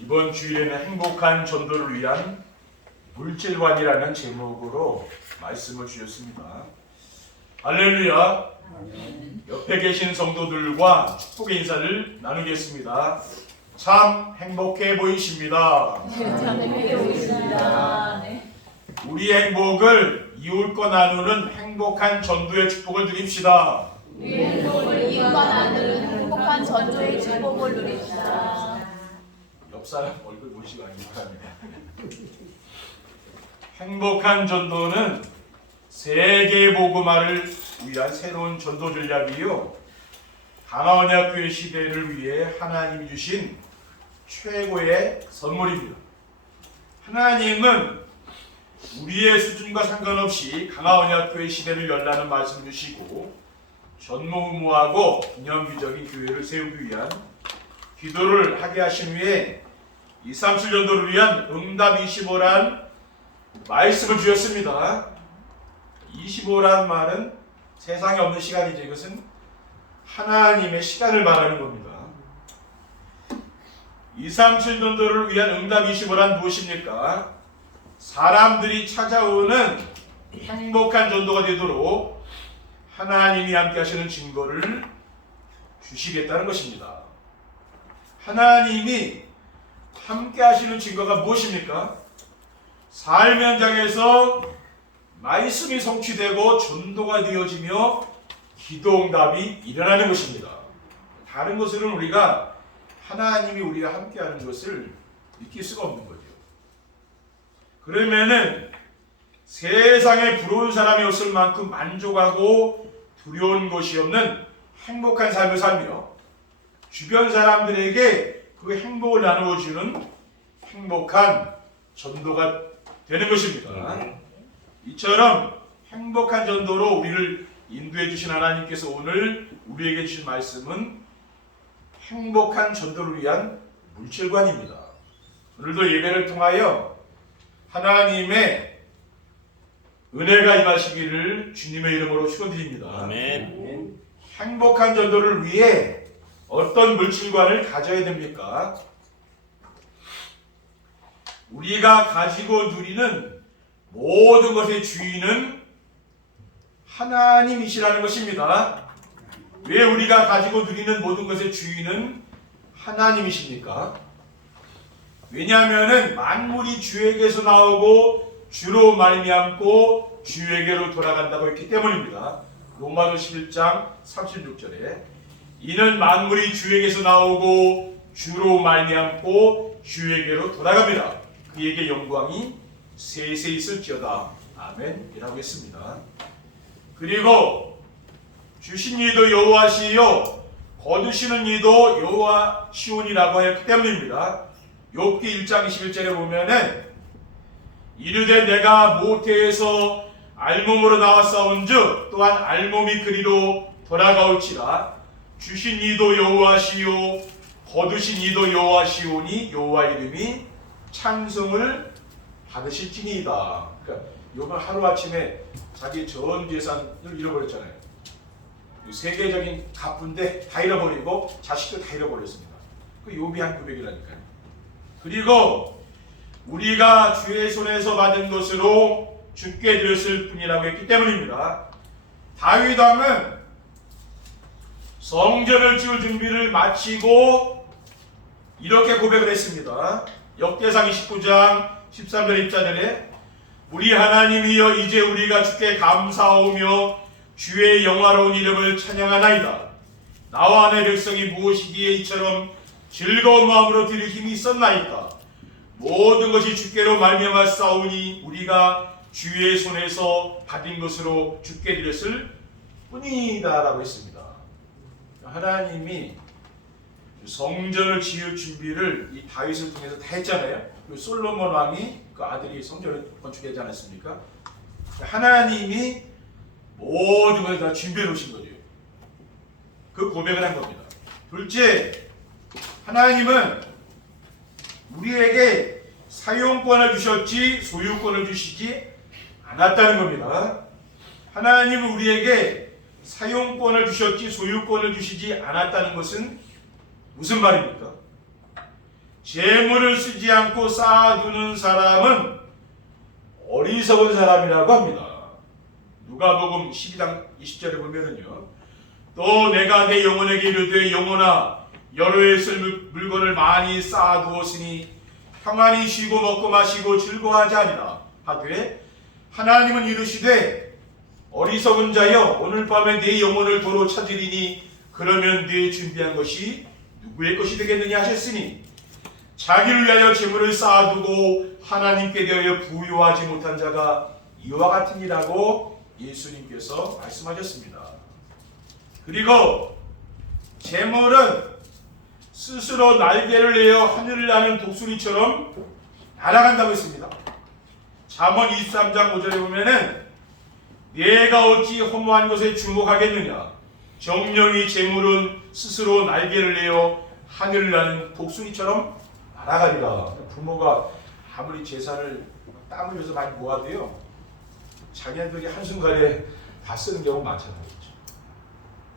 이번 주일에는 행복한 전도를 위한 물질관이라는 제목으로 말씀을 주셨습니다. 할렐루야. 옆에 계신 성도들과 축복의 인사를 나누겠습니다. 참 행복해 보이십니다. 참 행복해 보이십니다. 우리의 행복을 이웃과 나누는 행복한 전도의 축복을 누립시다. 우리의 행복을 이웃과 나누는 행복한 전도의 축복을 누립시다. 옆 사람 얼굴 보시고 하기 바랍니다. 행복한 전도는 세계 복음화를 위한 새로운 전도 전략이요, 가나언약교회 시대를 위해 하나님이 주신 최고의 선물입니다. 하나님은 우리의 수준과 상관없이 가나언약교회 시대를 열라는 말씀을 주시고 전무후무하고 기념비적인 교회를 세우기 위한 기도를 하게 하신 후에 237 전도를 위한 응답 25란 말씀을 주셨습니다. 25란 말은 세상에 없는 시간이죠. 이것은 하나님의 시간을 말하는 겁니다. 237 전도를 위한 응답 25란 무엇입니까? 사람들이 찾아오는 행복한 전도가 되도록 하나님이 함께 하시는 증거를 주시겠다는 것입니다. 하나님이 함께 하시는 증거가 무엇입니까? 삶 현장에서 말씀이 성취되고 전도가 되어지며 기도응답이 일어나는 것입니다. 다른 것으로는 우리가 하나님이 우리와 함께하는 것을 느낄 수가 없는 거죠. 그러면은 세상에 부러운 사람이 없을 만큼 만족하고 두려운 것이 없는 행복한 삶을 살며 주변 사람들에게 그 행복을 나누어주는 행복한 전도가 되는 것입니다. 이처럼 행복한 전도로 우리를 인도해 주신 하나님께서 오늘 우리에게 주신 말씀은 행복한 전도를 위한 물질관입니다. 오늘도 예배를 통하여 하나님의 은혜가 임하시기를 주님의 이름으로 축원드립니다. 아멘. 행복한 전도를 위해 어떤 물질관을 가져야 됩니까? 우리가 가지고 누리는 모든 것의 주인은 하나님이시라는 것입니다. 왜 우리가 가지고 누리는 모든 것의 주인은 하나님이십니까? 왜냐하면 만물이 주에게서 나오고 주로 말미암고 주에게로 돌아간다고 했기 때문입니다. 로마서 11장 36절에 이는 만물이 주에게서 나오고 주로 말미암고 주에게로 돌아갑니다. 그에게 영광이 세세 있을지어다. 아멘 이라고 했습니다. 그리고 주신 이도 여호와시요 거두시는 이도 여호와시오니라고 했기 때문입니다. 욥기 1장 21절에 보면은 이르되 내가 모태에서 알몸으로 나왔사온즉 또한 알몸이 그리로 돌아가올지라 주신 이도 여호와시요 거두신 이도 여호와시오니 여호와 이름이 찬송을 받으실지니이다. 그러니까 욥은 하루아침에 자기 전 재산을 잃어버렸잖아요. 세계적인 가문인데 다 잃어버리고 자식도 다 잃어버렸습니다. 그 욥이 한 고백이라니까요. 그리고 우리가 주의 손에서 받은 것으로 주께 드렸을 뿐이라고 했기 때문입니다. 다윗 왕은 성전을 지을 준비를 마치고 이렇게 고백을 했습니다. 역대상 29장 13절 입자절에 우리 하나님이여 이제 우리가 주께 감사하오며 주의 영화로운 이름을 찬양하나이다. 나와 내 백성이 무엇이기에 이처럼 즐거운 마음으로 드릴 힘이 있었나이까. 모든 것이 주께로 말미암았사오니 우리가 주의 손에서 받은 것으로 주께 드렸을 뿐이다 라고 했습니다. 하나님이 성전을 지을 준비를 이 다윗을 통해서 다 했잖아요. 그리고 솔로몬 왕이 그 아들이 성전을 건축하지 않았습니까? 하나님이 모든 걸 다 준비해 놓으신 거죠. 그 고백을 한 겁니다. 둘째, 하나님은 우리에게 사용권을 주셨지 소유권을 주시지 않았다는 겁니다. 하나님은 우리에게 사용권을 주셨지 소유권을 주시지 않았다는 것은 무슨 말입니까? 재물을 쓰지 않고 쌓아두는 사람은 어리석은 사람이라고 합니다. 누가복음 12장 20절에 보면은요. 또 내가 내 영혼에게 이르되 영혼아 여러 해 쓸 물건을 많이 쌓아두었으니 평안히 쉬고 먹고 마시고 즐거워하지 아니라 하되 하나님은 이르시되 어리석은 자여 오늘 밤에 네 영혼을 도로 찾으리니 그러면 네 준비한 것이 누구의 것이 되겠느냐 하셨으니 자기를 위하여 재물을 쌓아두고 하나님께 대하여 부유하지 못한 자가 이와 같으니라고 예수님께서 말씀하셨습니다. 그리고 재물은 스스로 날개를 내어 하늘을 나는 독수리처럼 날아간다고 했습니다. 잠언 23장 5절에 보면은 내가 어찌 허무한 것에 주목하겠느냐 정령이 재물은 스스로 날개를 내어 하늘을 나는 독수리처럼 날아가리라. 부모가 아무리 재산을 땀 흘려서 많이 모아도요 자기들이 한순간에 다 쓰는 경우 많잖아요.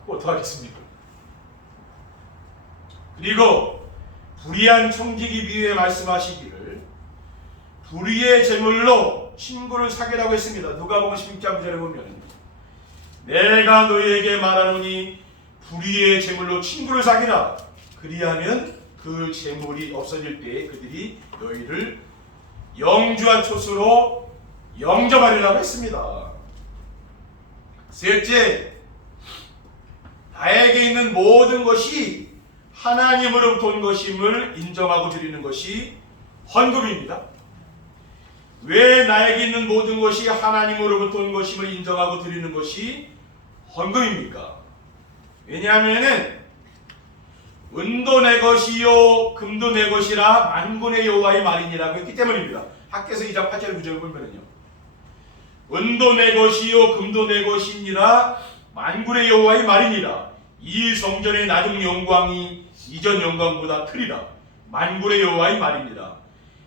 그거 어떡하겠습니까? 그리고 불의한 청지기 비유에 말씀하시기를 불의의 재물로 친구를 사귀라고 했습니다. 누가복음 16장 9절에 보면 내가 너희에게 말하노니 불의의 재물로 친구를 사귀라. 그리하면 그 재물이 없어질 때에 그들이 너희를 영주한 촛수로 영접하리라고 했습니다. 셋째, 나에게 있는 모든 것이 하나님으로부터 온 것임을 인정하고 드리는 것이 헌금입니다. 왜 나에게 있는 모든 것이 하나님으로부터 온 것임을 인정하고 드리는 것이 헌금입니까? 왜냐하면은 은도 내 것이요 금도 내 것이라 만군의 여호와의 말이니라고 했기 때문입니다. 학개서 2장 8절 9절을 보면은요. 은도 내 것이요 금도 내 것이니라 만군의 여호와의 말이니라. 이 성전의 낮은 영광이 이전 영광보다 크리라. 만군의 여호와의 말이니라.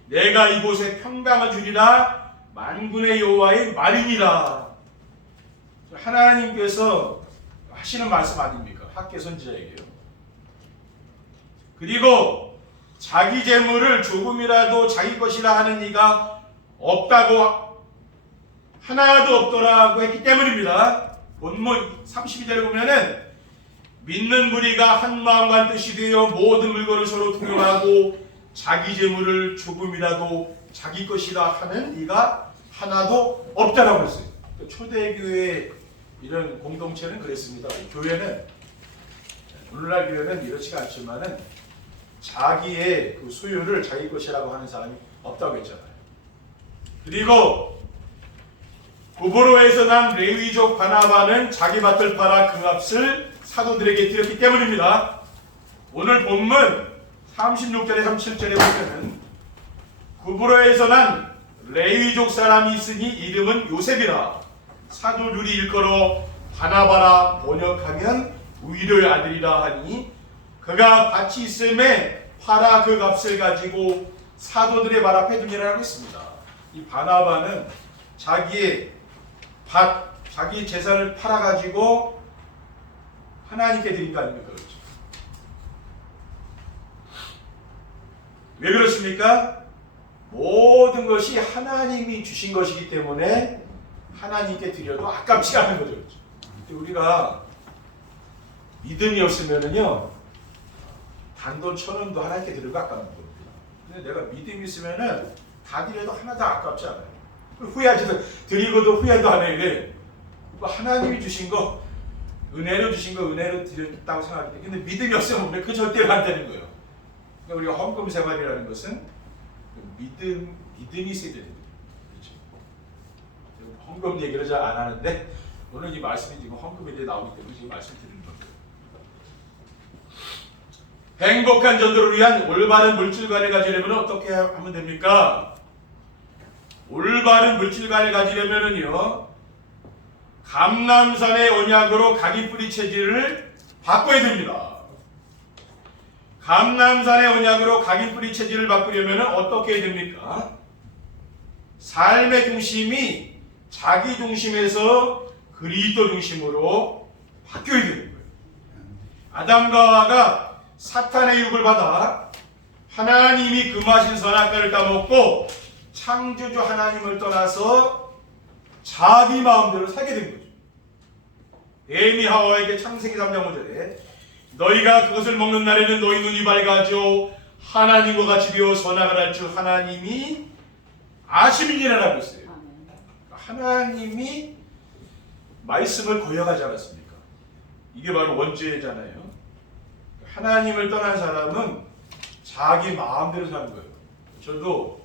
내가 이곳에 평강을 주리라. 만군의 여호와의 말이니라. 하나님께서 하시는 말씀 아닙니까? 학개 선지자에게요. 그리고 자기 재물을 조금이라도 자기 것이라 하는 이가 없다고 하나도 없더라고 했기 때문입니다. 본문 32절에 보면은 믿는 무리가 한 마음과 한 뜻이 되어 모든 물건을 서로 통용하고 자기 재물을 조금이라도 자기 것이라 하는 이가 하나도 없다라고 했어요. 초대교회 이런 공동체는 그랬습니다. 교회는 오늘날 교회는 이렇지가 않지만은 자기의 그 소유를 자기 것이라고 하는 사람이 없다고 했잖아요. 그리고 구브로에서 난 레위족 바나바는 자기 밭을 팔아 그 값을 사도들에게 드렸기 때문입니다. 오늘 본문 36절에 37절에 보면은 구브로에서 난 레위족 사람이 있으니 이름은 요셉이라. 사도 류리 일컬어 바나바라 번역하면 우일의 아들이라 하니 그가 밭이 있음에 팔아 그 값을 가지고 사도들의 말 앞에 두니라고 했습니다. 이 바나바는 자기의 밭, 자기 재산을 팔아가지고 하나님께 드린 거 아닙니까? 그렇죠? 왜 그렇습니까? 모든 것이 하나님이 주신 것이기 때문에 하나님께 드려도 아깝지 않은 거죠. 그렇죠? 우리가 믿음이 없으면은요, 단돈 1,000원도 하나님께 드리고 아까운 겁니다. 근데 내가 믿음이 있으면은 다 드려도 하나도 아깝지 않아요. 후회하지도 드리고도 후회도 안 해요. 하나님이 주신 거, 은혜로 주신 거 은혜로 드렸다고 생각하기 때문에. 근데 믿음이 없으면 그 절대로 안 되는 거예요. 그러니까 우리가 헌금 생활이라는 것은 믿음이 있어야 됩니다. 그렇죠? 헌금 얘기를 잘 안 하는데 오늘 이 말씀이 지금 헌금에 대해 나오기 때문에 지금 말씀드리는 겁니다. 행복한 전도를 위한 올바른 물질관을 가지려면 어떻게 하면 됩니까? 올바른 물질관을 가지려면은요, 감람산의 언약으로 각인뿌리 체질을 바꿔야 됩니다. 감람산의 언약으로 각인뿌리 체질을 바꾸려면 어떻게 해야 됩니까? 삶의 중심이 자기 중심에서 그리스도 중심으로 바뀌어야 되는 거예요. 아담과 하와가 사탄의 유혹을 받아 하나님이 금하신 선악과를 따먹고 창조주 하나님을 떠나서 자기 마음대로 살게 된 거죠. 뱀이 하와에게 창세기 3장 5절에 너희가 그것을 먹는 날에는 너희 눈이 밝아져 하나님과 같이 되어 선악을 알 줄 하나님이 아심이니라라고 했어요. 하나님이 말씀을 거역하지 않았습니까? 이게 바로 원죄잖아요. 하나님을 떠난 사람은 자기 마음대로 사는 거예요. 저도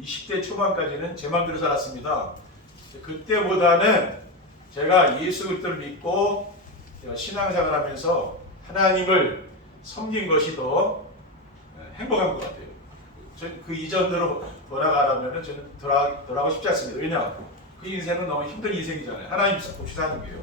20대 초반까지는 제 마음대로 살았습니다. 그때보다는 제가 예수 그리스도를 믿고 제가 신앙생활을 하면서 하나님을 섬긴 것이 더 행복한 것 같아요. 그 이전대로 돌아가려면 저는 돌아가고 싶지 않습니다. 왜냐? 그 인생은 너무 힘든 인생이잖아요. 하나님 없이 사는 게요.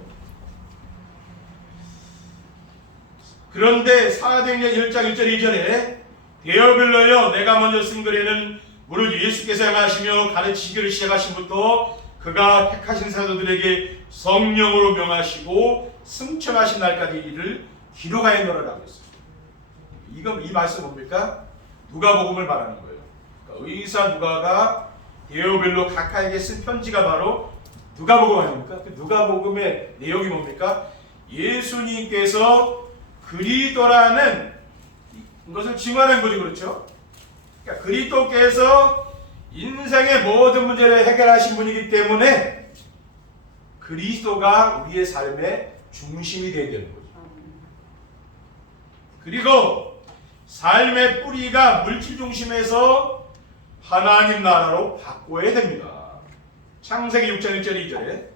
그런데 사도행전 1장 1절 2절에 데어빌러여 내가 먼저 쓴 글에는 무릇 예수께서 행하시며 가르치기를 시작하신부터 그가 택하신 사도들에게 성령으로 명하시고 승천하신 날까지 이를 기록하였노라라고 했습니다. 이 말씀 뭡니까? 누가복음을 말하는 거예요. 그러니까 의사 누가가 데오빌로 각하에게 쓴 편지가 바로 누가복음 아닙니까? 그 누가복음의 내용이 뭡니까? 예수님께서 그리스도라는 것을 증언한 거죠, 그렇죠? 그러니까 그리스도께서 인생의 모든 문제를 해결하신 분이기 때문에 그리스도가 우리의 삶의 중심이 되어야 되는 거죠. 그리고 삶의 뿌리가 물질 중심에서 하나님 나라로 바꿔야 됩니다. 창세기 6장 1절 2절에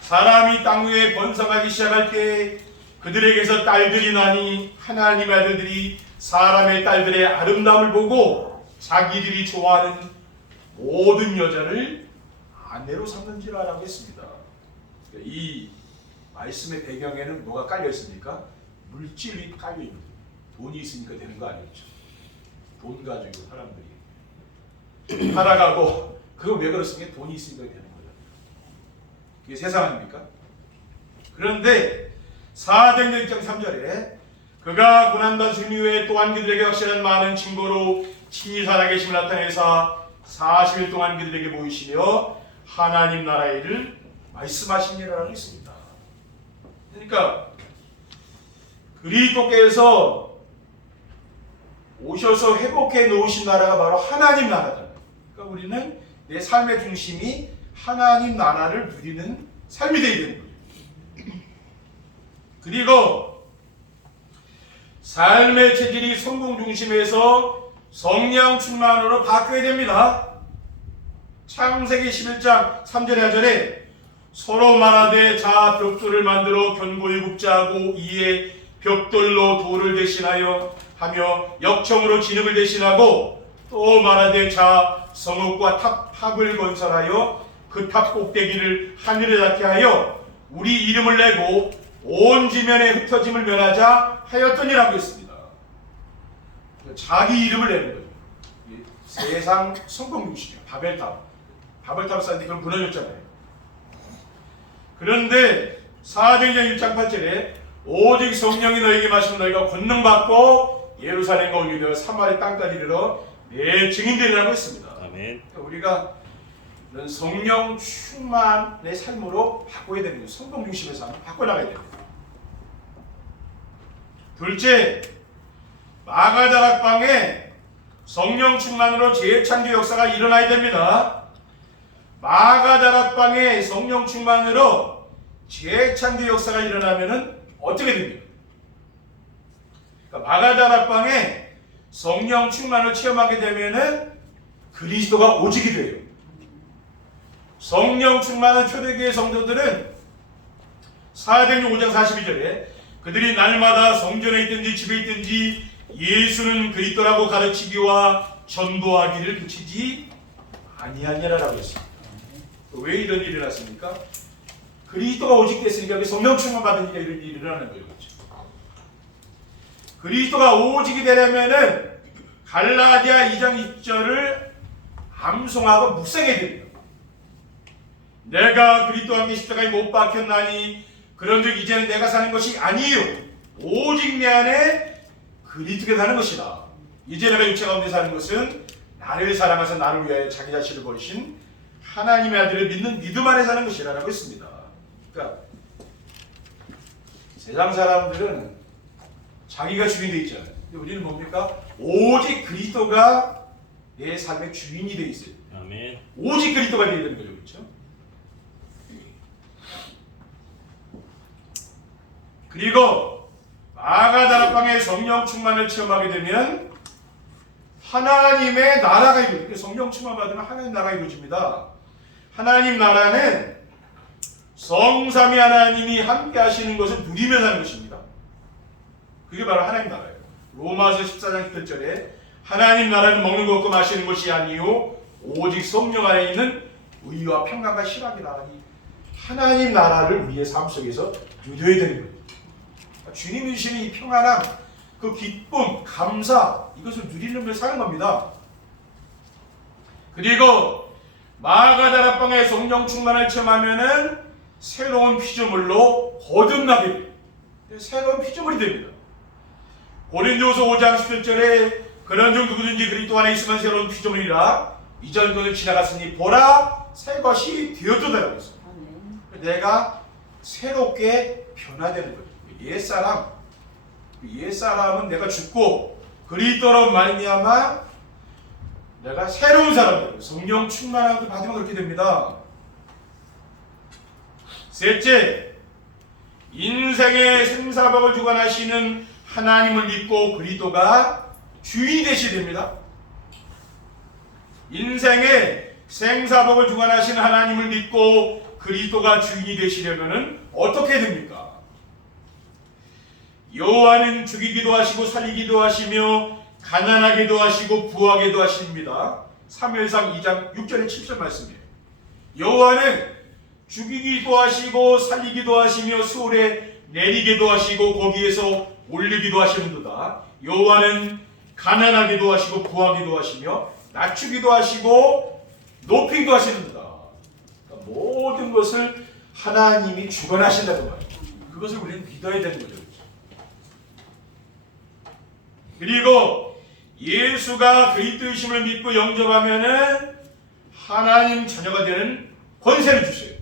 사람이 땅 위에 번성하기 시작할 때 그들에게서 딸들이 나니 하나님의 아들들이 사람의 딸들의 아름다움을 보고 자기들이 좋아하는 모든 여자를 아내로 삼는지라라고 했습니다. 이 말씀의 배경에는 뭐가 깔려 있습니까? 물질이 깔려 있습니다. 돈이 있으니까 되는 거 아니겠죠. 돈 가지고 사람들이 살아가고 그거 왜 그렇습니까? 돈이 있으니까 되는 거죠. 그게 세상 아닙니까? 그런데 사도행전 1장 3절에 그가 고난받으신 이후에 또한 그들에게 확실한 많은 증거로 친히 살아계심을 나타내사 40일 동안 그들에게 보이시며 하나님 나라의 일을 말씀하시니라라고 했습니다. 그러니까 그리스도께서 오셔서 회복해 놓으신 나라가 바로 하나님 나라잖아요. 그러니까 우리는 내 삶의 중심이 하나님 나라를 누리는 삶이 되어야 되는 거예요. 그리고 삶의 체질이 성공 중심에서 성령 충만으로 바뀌어야 됩니다. 창세기 11장 3절에 4절에 서로 말하되 자 벽돌을 만들어 견고히 굽자 하고 이에 벽돌로 돌을 대신하여 하며 역청으로 진흙을 대신하고 또 말하되 자 성읍과 탑을 건설하여 그 탑 꼭대기를 하늘에 닿게 하여 우리 이름을 내고 온 지면에 흩어짐을 면하자 하였더니라고 했습니다. 자기 이름을 내는 거예요. 세상 성공 중심이에요. 바벨탑 쌓는데 그건 무너졌잖아요. 그런데 사도행전 1장 8절에 오직 성령이 너에게 마시면 너희가 권능받고 예루살렘과 온 유대와 사마리 땅까지 이르러 내 증인되리라고 했습니다. 아멘. 우리가 이런 성령 충만의 삶으로 바꿔야 되는 거예요. 성공 중심에서 한번 바꿔나가야 됩니다. 둘째, 마가다락방에 성령 충만으로 재창조 역사가 일어나야 됩니다. 마가다락방에 성령 충만으로 재창조 역사가 일어나면은 어떻게 됩니까? 그러니까 마가다락방에 성령 충만을 체험하게 되면은 그리스도가 오직이 돼요. 성령 충만한 초대교회 성도들은 사도행전 5장 42절에 그들이 날마다 성전에 있든지 집에 있든지 예수는 그리스도라고 가르치기와 전도하기를 그치지 아니하니라라고 했습니다. 왜 이런 일이 일어났습니까? 그리스도가 오직 됐으니까 성령 충만 받으니까 이런 일이 일어나는 거예요. 그렇죠? 그리스도가 오직이 되려면은 갈라디아 2장 2절을 암송하고 묵상해야 됩니다. 내가 그리스도와 함께 십자가에 못 박혔나니 그런즉 이제는 내가 사는 것이 아니요 오직 내 안에 그리스도가 사는 것이다. 이제 내가 육체 가운데 사는 것은 나를 사랑하사 나를 위하여 자기 자신을 버리신 하나님의 아들을 믿는 믿음 안에 사는 것이라고 했습니다. 그러니까 세상 사람들은 자기가 주인이 되어 있잖아요. 근데 우리는 뭡니까? 오직 그리스도가 내 삶의 주인이 되어 있어요. 아멘. 오직 그리스도가 되어야 되는 거죠. 그렇죠? 그리고 마가다락방에 성령 충만을 체험하게 되면 하나님의 나라가 이루어집니다. 성령 충만 받으면 하나님 나라가 이루어집니다. 하나님 나라는 성삼위 하나님이 함께 하시는 것을 누리며 사는 것입니다. 그게 바로 하나님 나라예요. 로마서 14장 17절에 하나님 나라는 먹는 것과 마시는 것이 아니요 오직 성령 안에 있는 의와 평강과 실함이라. 하나님 나라를 우리의 삶 속에서 누려야 되는 거예요. 주님이 주시는 이 평안함, 그 기쁨, 감사, 이것을 누리는 걸 사는 겁니다. 그리고 마가다락방에 성령 충만을 체험하면은 새로운 피조물로 거듭나게 돼요. 새로운 피조물이 됩니다. 고린도후서 5장 17절에 그런 중 누구든지 그리스도 안에 있으면 새로운 피조물이라 이전 것을 지나갔으니 보라 새 것이 되었도다라고 했어요. 내가 새롭게 변화되는 거예요. 옛사람은 내가 죽고 그리스도로 말미암아 내가 새로운 사람들, 성령 충만함을 받으면 그렇게 됩니다. 셋째, 인생의 생사복을 주관하시는 하나님을 믿고 그리스도가 주인이 되시게 됩니다. 인생의 생사복을 주관하시는 하나님을 믿고 그리스도가 주인이 되시려면 어떻게 됩니까? 여호와는 죽이기도 하시고 살리기도 하시며 가난하게도 하시고 부하게도 하십니다. 사무엘상 2장 6절에 7절 말씀이에요. 여호와는 죽이기도 하시고 살리기도 하시며 수월에 내리게도 하시고 거기에서 올리기도 하시는도다. 여호와는 가난하게도 하시고 부하게도 하시며 낮추기도 하시고 높이기도 하시는도다. 그러니까 모든 것을 하나님이 주관하신다는 말이에요. 그것을 우리는 믿어야 되는 거죠. 그리고 예수가 그리스도이심을 믿고 영접하면은 하나님 자녀가 되는 권세를 주세요.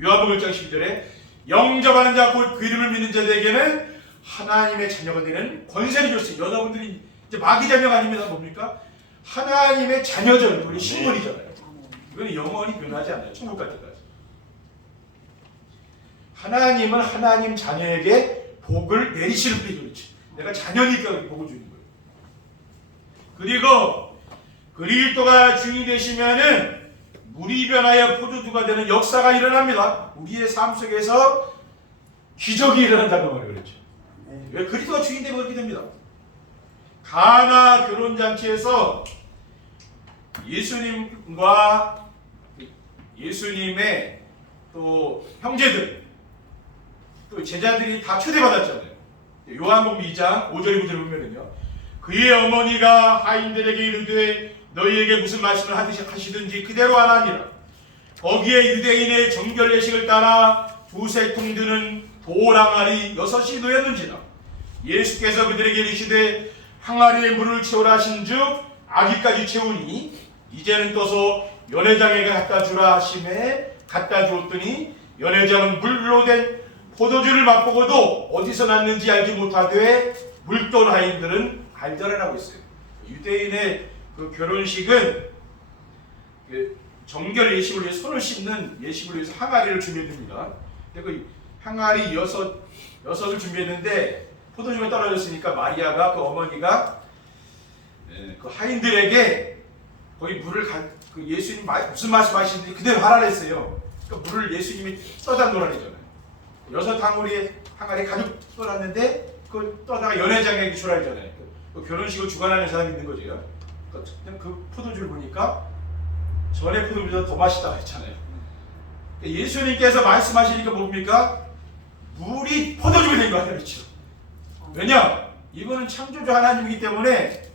요한복음 1장 12절에 영접하는 자 곧 그 이름을 믿는 자들에게는 하나님의 자녀가 되는 권세를 줬어요. 여러분들이 이제 마귀 자녀가 아닙니다. 뭡니까? 하나님의 자녀죠. 우리 신분이잖아요. 이건 영원히 변하지 않아요. 천국 갈 때까지. 하나님은 하나님 자녀에게 복을 내리시는 분이죠. 그렇지. 내가 자녀니까 복을 주는 거예요. 그리고 그리스도가 주인이 되시면은 물이 변하여 포도주가 되는 역사가 일어납니다. 우리의 삶 속에서 기적이 일어난다는 말이에요. 그렇죠. 왜 그리스도가 주인 되면 그렇게 됩니다. 가나 결혼잔치에서 예수님과 예수님의 또 형제들 또 제자들이 다 초대받았잖아요. 요한복음 2장 5절 9절 보면은요. 그의 어머니가 하인들에게 이르되 너희에게 무슨 말씀을 하시든지 그대로 하라니라. 거기에 유대인의 정결 예식을 따라 두세 통 드는 돌 항아리 6이 놓였는지라. 예수께서 그들에게 이르시되 항아리에 물을 채우라 하신즉 아기까지 채우니 이제는 떠서 연회장에게 갖다 주라 하심에 갖다 주었더니 연회장은 물로 된 포도주를 맛보고도 어디서 났는지 알지 못하되 물돈 하인들은 알더라라고 했어요. 유대인의 그 결혼식은 그 정결 예식을 위해 손을 씻는 예식을 위해서 항아리를 준비했습니다. 근데 그 항아리 6을 준비했는데 포도주가 떨어졌으니까 마리아가 그 어머니가 그 하인들에게 거기 물을 그 예수님 무슨 말씀하시는지 그대로 하라 했어요. 그러니까 물을 예수님이 떠다 놓으라잖아요. 6 항아리에 가득 떠났는데 그걸 떠다가 연회장에게 주라 했잖아요. 그 결혼식을 주관하는 사람이 있는 거죠. 그냥 그 포도주를 보니까 전에 포도주보다 더 맛있다고 했잖아요. 예수님께서 말씀하시니까 뭡니까? 물이 포도주가 된 거예요. 그렇죠? 왜냐? 이분은 창조주 하나님이기 때문에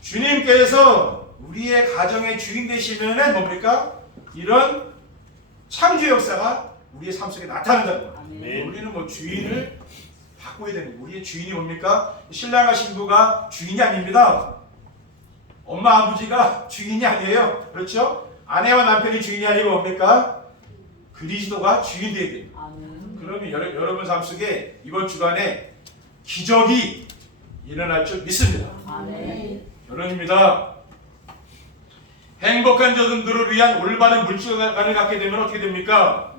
주님께서 우리의 가정의 주인 되시면은 뭡니까? 이런 창조 역사가 우리의 삶 속에 나타난다는 거예요. 우리는 뭐 주인을 바꿔야 되는 거예요. 우리의 주인이 뭡니까? 신랑과 신부가 주인이 아닙니다. 엄마 아버지가 주인이 아니에요. 그렇죠? 아내와 남편이 주인이 아니고 뭡니까? 그리스도가 주인 되어야 됩니다. 그러면 여러분 삶 속에 이번 주간에 기적이 일어날 줄 믿습니다. 결론입니다. 행복한 자들을 위한 올바른 물질관을 갖게 되면 어떻게 됩니까?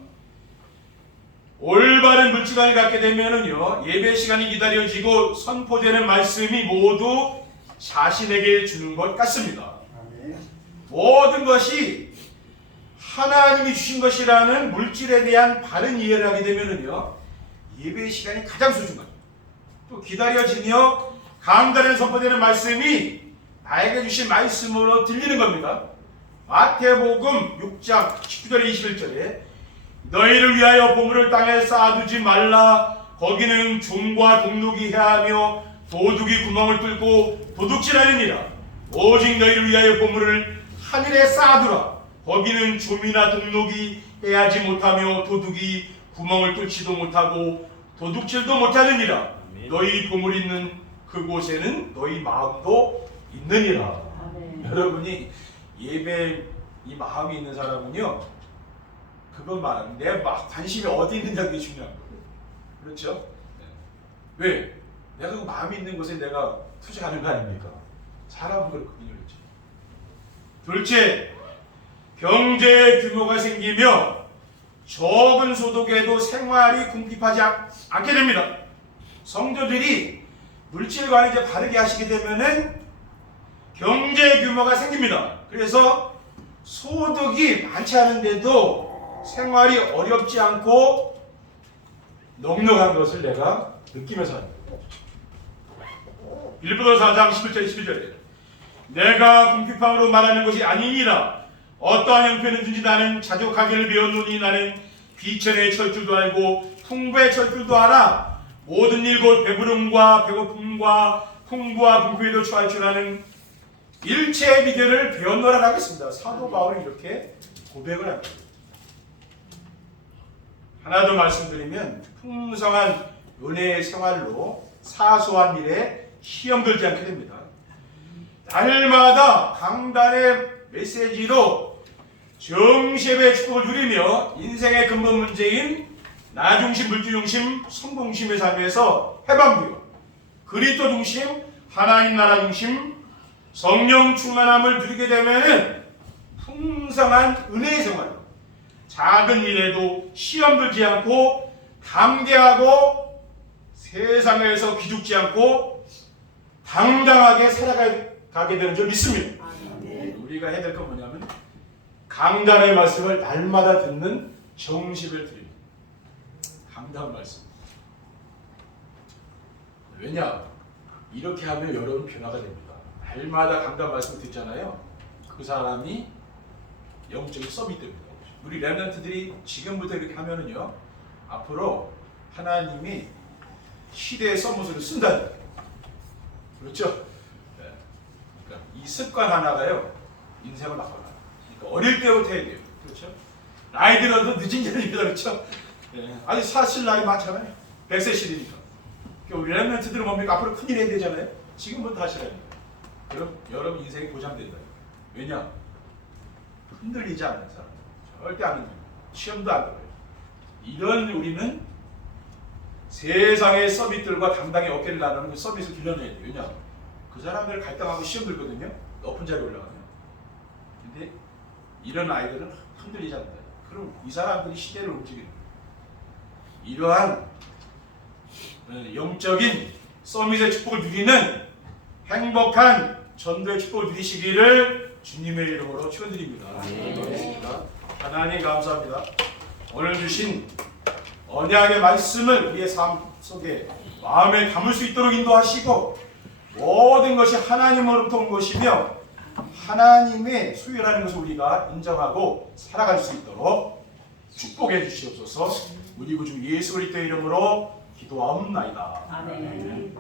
올바른 물질관을 갖게 되면은요, 예배 시간이 기다려지고 선포되는 말씀이 모두 자신에게 주는 것 같습니다. 모든 것이 하나님이 주신 것이라는 물질에 대한 바른 이해를 하게 되면은요, 예배 시간이 가장 소중합니다. 또 기다려지며 강단에 선포되는 말씀이 나에게 주신 말씀으로 들리는 겁니다. 마태복음 6장 19절에 21절에 너희를 위하여 보물을 땅에 쌓아두지 말라. 거기는 종과 동록이 해하며 도둑이 구멍을 뚫고 도둑질하느니라. 오직 너희를 위하여 보물을 하늘에 쌓아두라. 거기는 좀이나 동록이 해하지 못하며 도둑이 구멍을 뚫지도 못하고 도둑질도 못하느니라. 너희 보물 있는 그곳에는 너희 마음도 있느니라. 여러분이 예배 이 마음이 있는 사람은요, 그건 말하는 내 관심이 어디 있느냐 그게 중요한 거예요. 그렇죠? 왜? 내가 그 마음이 있는 곳에 내가 투자하는 거 아닙니까? 사람은 그렇거든요. 그렇죠? 둘째, 경제 규모가 생기며 적은 소득에도 생활이 궁핍하지 않게 됩니다. 성도들이 물질관을 이제 바르게 하시게 되면은 경제 규모가 생깁니다. 그래서 소득이 많지 않은데도 생활이 어렵지 않고 넉넉한 것을 내가 느끼면서 합니다. 빌립보서 4장 11절 12절에 내가 궁핍함으로 말하는 것이 아니니라. 어떠한 형편이든지 나는 자족하기를 배웠노니 나는 비천에 처할 줄도 알고 풍부에 처할 줄도 알아. 모든 일 곧 배부름과 배고픔과 풍부와 궁핍에도 처할 줄 아는 일체의 비결을 배웠노라 하겠습니다. 사도 바울이 이렇게 고백을 합니다. 하나 더 말씀드리면 풍성한 은혜의 생활로 사소한 일에 시험 들지 않게 됩니다. 날마다 강단의 메시지로 정시의 축복을 누리며 인생의 근본 문제인 나중심, 물질중심, 성공심의 삶에서 해방되어 그리스도 중심, 하나님 나라 중심, 성령 충만함을 누리게 되면은 풍성한 은혜의 생활, 작은 일에도 시험 들지 않고 담대하고 세상에서 기죽지 않고 당당하게 살아가게 되는 줄 믿습니다. 우리가 해야 될 건 뭐냐면 강단의 말씀을 날마다 듣는 정식을 드립니다. 강단 말씀. 왜냐? 이렇게 하면 여러분 변화가 됩니다. 날마다 강단 말씀 듣잖아요. 그 사람이 영적인 썸이 됩니다. 우리 렘넌트들이 지금부터 이렇게 하면은요, 앞으로 하나님이 시대의 썸무술을 쓴다는 거예요. 그렇죠? 네. 그러니까 이 습관 하나가요, 인생을 바꿔놔요. 그러니까 어릴 때부터 해야 돼요. 그렇죠? 나이 들어도 늦은 게 아닙니다. 그렇죠? 네. 아직 사실 나이 많잖아요. 100세 시대니까. 우리 렘넌트들은 뭡니까? 앞으로 큰일 해야 되잖아요. 지금부터 하셔야 돼요. 그럼 여러분 인생이 보장된다. 왜냐? 흔들리지 않는 사람. 절대 안 흔들려요. 시험도 안 들어요. 이런 우리는 세상의 서밋들과 당당히 어깨를 나누는 그 서밋을 길러내야 돼요. 왜냐? 그 사람들 갈등하고 시험 들거든요. 높은 자리에 올라가면. 근데 이런 아이들은 흔들리지 않는다. 그럼 이 사람들이 시대를 움직이는 거예요. 이러한 영적인 서밋의 축복을 누리는 행복한 전도의 축복을 누리시기를 주님의 이름으로 축원드립니다. 하나님 감사합니다. 오늘 주신 언약의 말씀을 우리의 삶 속에 마음에 담을 수 있도록 인도하시고 모든 것이 하나님으로부터 온 것이며 하나님의 소유라는 것을 우리가 인정하고 살아갈 수 있도록 축복해 주시옵소서. 우리 구주 예수 그리스도의 이름으로 기도하옵나이다. 아멘.